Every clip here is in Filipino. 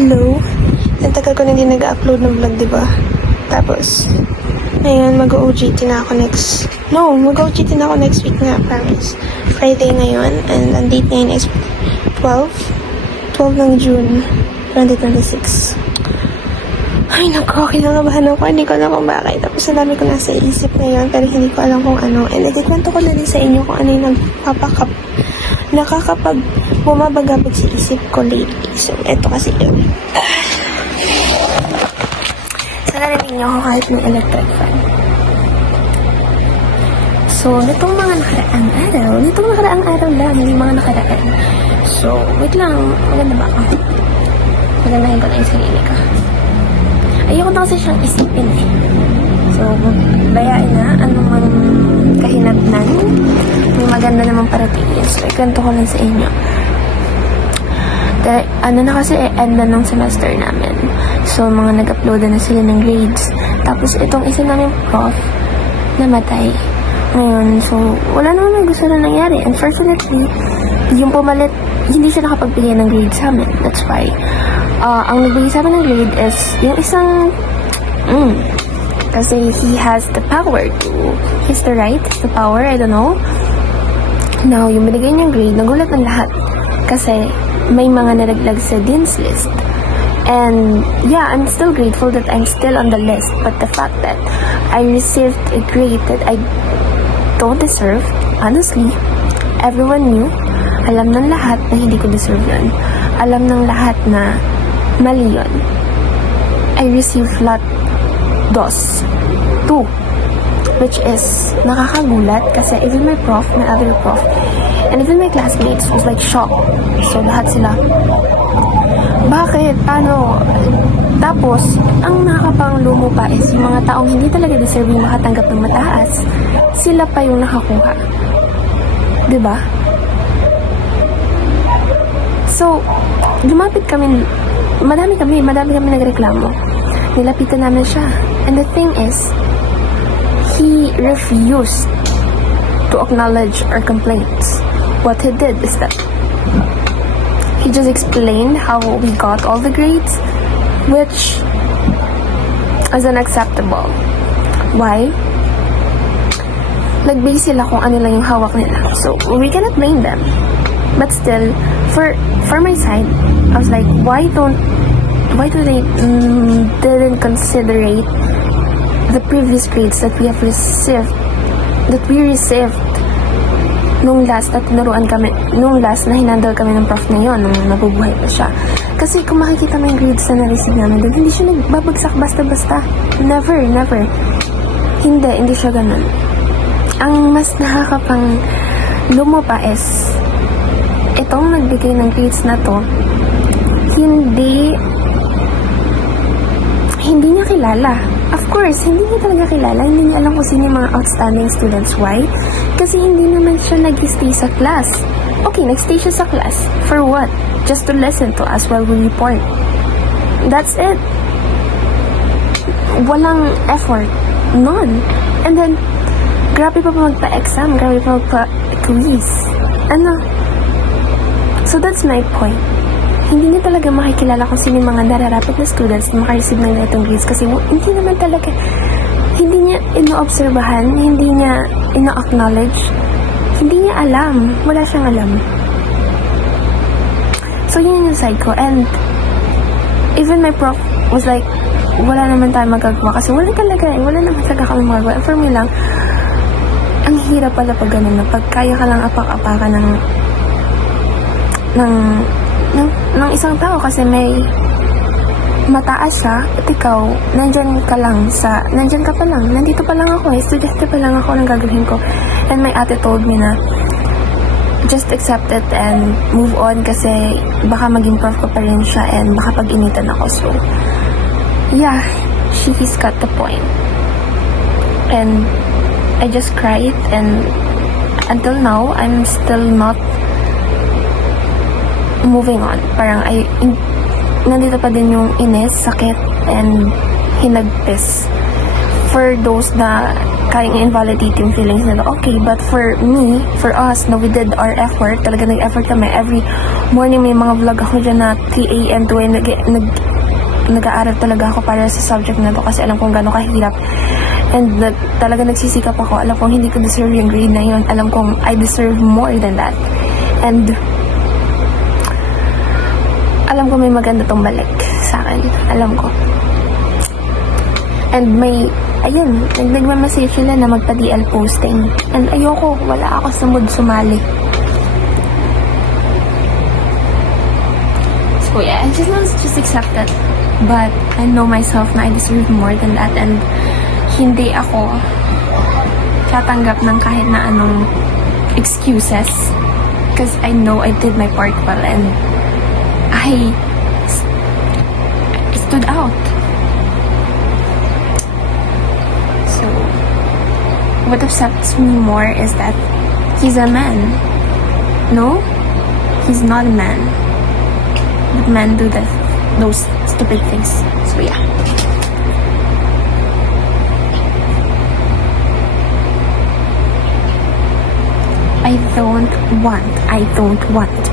Hello? Ang tagal ko na hindi nag-upload ng vlog, diba? Tapos, ngayon, mag-OJT na ako mag-OJT na ako next week nga, promise. Friday ngayon, and ang date ngayon is 12 ng June, 2026. Ay, naku, kinakabahan ako. Hindi ko alam kung bakit. Tapos, ang dami ko nasa isip ngayon, pero hindi ko alam kung ano. And nagkikwento ko na din sa inyo kung ano yung nakakapag bumabagabag sa isip ko lately. So, eto kasi yun. Sana narinig niyo ako kahit may electric fan. So, nitong nakaraang araw lang, hindi mga nakaraan. So, wait lang. Maganda ba ako? Magandahin ko na yung sarili ko. Ayoko na kasi siyang isipin eh. So, bayain na. Anong kahinatnan. May maganda naman parating. So, ikwento ko lang sa inyo. Na kasi end na ng semester namin. So, mga nag-upload na sila ng grades. Tapos, itong isa namin prof, namatay. Ngayon, so, wala naman may gusto na nangyari. Unfortunately, yung pumalit, hindi siya nakapagbigay ng grade sa amin. That's why, ang nagbigay sa amin ng grade is yung isang, kasi he has the power to, he's the right, the power, I don't know. Now, yung binigay niyang grade, nagulat ng lahat. Kasi, may mga nalaglag sa dean's list. And, yeah, I'm still grateful that I'm still on the list. But the fact that I received a grade that I don't deserve, honestly, everyone knew, alam ng lahat na hindi ko deserve yun. Alam ng lahat na mali yun. I received flat 2, which is nakakagulat kasi even my prof, my other prof, and even my classmates was like shocked. So, lahat sila, bakit? Paano? Tapos, ang nakakapanglumo pa is yung mga taong hindi talaga deserving makatanggap ng mataas, sila pa yung nakakuha. Diba? So, lumapit kami, madami kami nagreklamo. Nilapitan namin siya. And the thing is, he refused to acknowledge our complaints. What he did is that he just explained how we got all the grades, which is unacceptable. Why? Nag-base sila kung ano lang yung hawak nila. So, we cannot blame them. But still, for my side, I was like, why do they didn't considerate the previous grades that we received nung last na tinuruan kami, nung last na hinandal kami ng prof na yun, nung nabubuhay pa siya. Kasi kung makikita mo yung grades na na-receive namin doon, hindi siya nagbabagsak basta-basta. Never. Hindi siya ganun. Ang mas nakakapang lumupa is, itong nagbigay ng grades na to, hindi niya kilala. Of course, hindi niya talaga kilala. Hindi niya alam kung sino yung mga outstanding students. Why? Kasi hindi naman siya nag-stay sa class. Okay, nag-stay siya sa class. For what? Just to listen to us while we report. That's it. Walang effort. None. And then, grabe pa magpa-exam. Grabe pa magpa-quiz. So that's my point. Hindi niya talaga makikilala kung sino yung mga nararapat na students na makareceive ng ganitong grades kasi hindi naman talaga, hindi niya ino-obserbahan, hindi niya ino-acknowledge, hindi niya alam, wala siyang alam. So yun yung side ko, and even my prof was like, wala naman tayo magagawa kasi wala naman talaga kami magagawa. And for me lang, ang hirap pala pag ganun na pag kaya ka lang apak-apakan ng isang tao kasi may mataas siya at ikaw, nandyan ka pa lang, nandito pa lang ako estudyante pa lang ako ng gagawin ko. And my ate told me na just accept it and move on kasi baka maging prof ko pa rin siya and baka pag-initan ako. So yeah, she's got the point. And I just cried, and until now I'm still not moving on. Parang nandito pa din yung inis, sakit, and hinagpis for those na kayang invalidate yung feelings nila, okay. But for me, for us, na we did our effort, talaga nag-effort kami. Every morning may mga vlog ako dyan na 3 a.m. to nag-aaral talaga ako para sa subject na to kasi alam kong gano'ng kahirap. And talaga nagsisikap ako. Alam kong hindi ko deserve yung grade na yun. Alam kong I deserve more than that. And alam ko may maganda tong balik sa akin. Alam ko. And ayun, nagmamessage sila na magpa-DL posting. And ayoko, wala ako sa mood sumali. So yeah, I just accept that. But I know myself na I deserve more than that. And hindi ako tatanggap ng kahit na anong excuses. Because I know I did my part well and I stood out. So, what upsets me more is that he's a man. No, he's not a man. But men do those stupid things. So yeah. I don't want.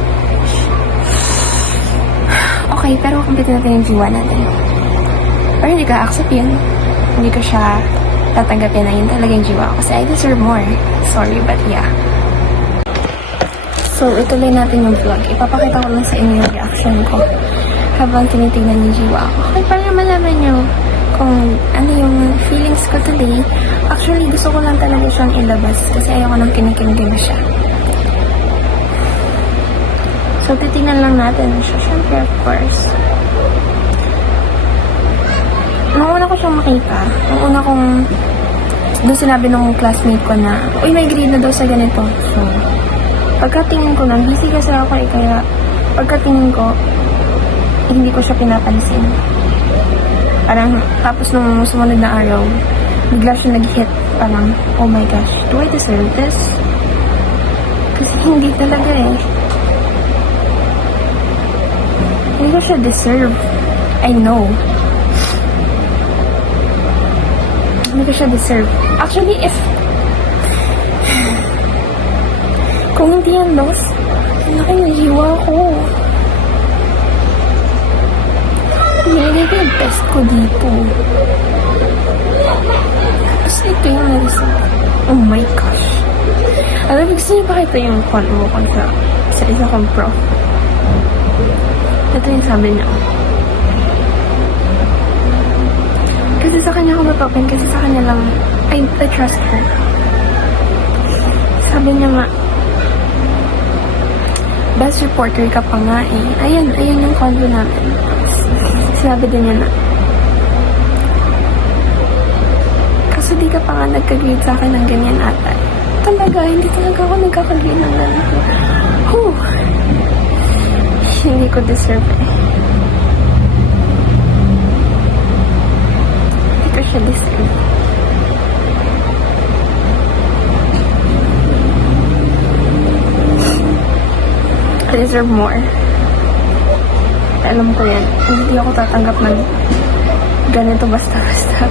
Okay, pero complete natin yung jiwa natin. Pero hindi ka accept yun. Hindi ko siya tatanggapin na yun talagang jiwa ko. Kasi I deserve more. Sorry, but yeah. So, ituloy natin yung vlog. Ipapakita ko lang sa inyo yung reaction ko habang tinitignan yung jiwa ko. Okay, para malaman nyo kung ano yung feelings ko today. Actually, gusto ko lang talaga siyang ilabas kasi ayoko nang kinikilig na siya. So, titignan lang natin siya. Siyempre, of course. Nung una ko siyang makita, nung una kong doon sinabi ng classmate ko na, uy, may grade na daw sa ganito. So, pagkatingin ko lang, busy kasi ako kaya pagkatingin ko, hindi ko siya pinapansin. Parang, tapos nung sumunod na araw, bigla siya nag-hit. Parang, oh my gosh, do I deserve this? Kasi hindi talaga eh. Hindi ko siya deserve. I know. Hindi ko siya deserve. Actually, kung hindi yan loss, laki ng jiwa ko. Nilagay ko yung best ko dito. Tapos ito yung narisip. Oh my gosh. Alam, gusto niyo pakita yung follow ko sa isa kong prof. Ito yung sabi niya. Kasi sa kanya ako matopen, kasi sa kanya lang, I trust her. Sabi niya nga, best reporter ka pa nga eh. Ayan yung convo namin. Sinabi din niya na, kaso di ka pa nga nagka-grade sa akin ng ganyan ata. Talaga, hindi talaga ako nagkaka-grade ng ganito. Whew. Hindi ko deserve eh. Hindi ko siya deserve. I deserve more. Alam ko yan. Hindi ako tatanggap ng ganito basta-basta.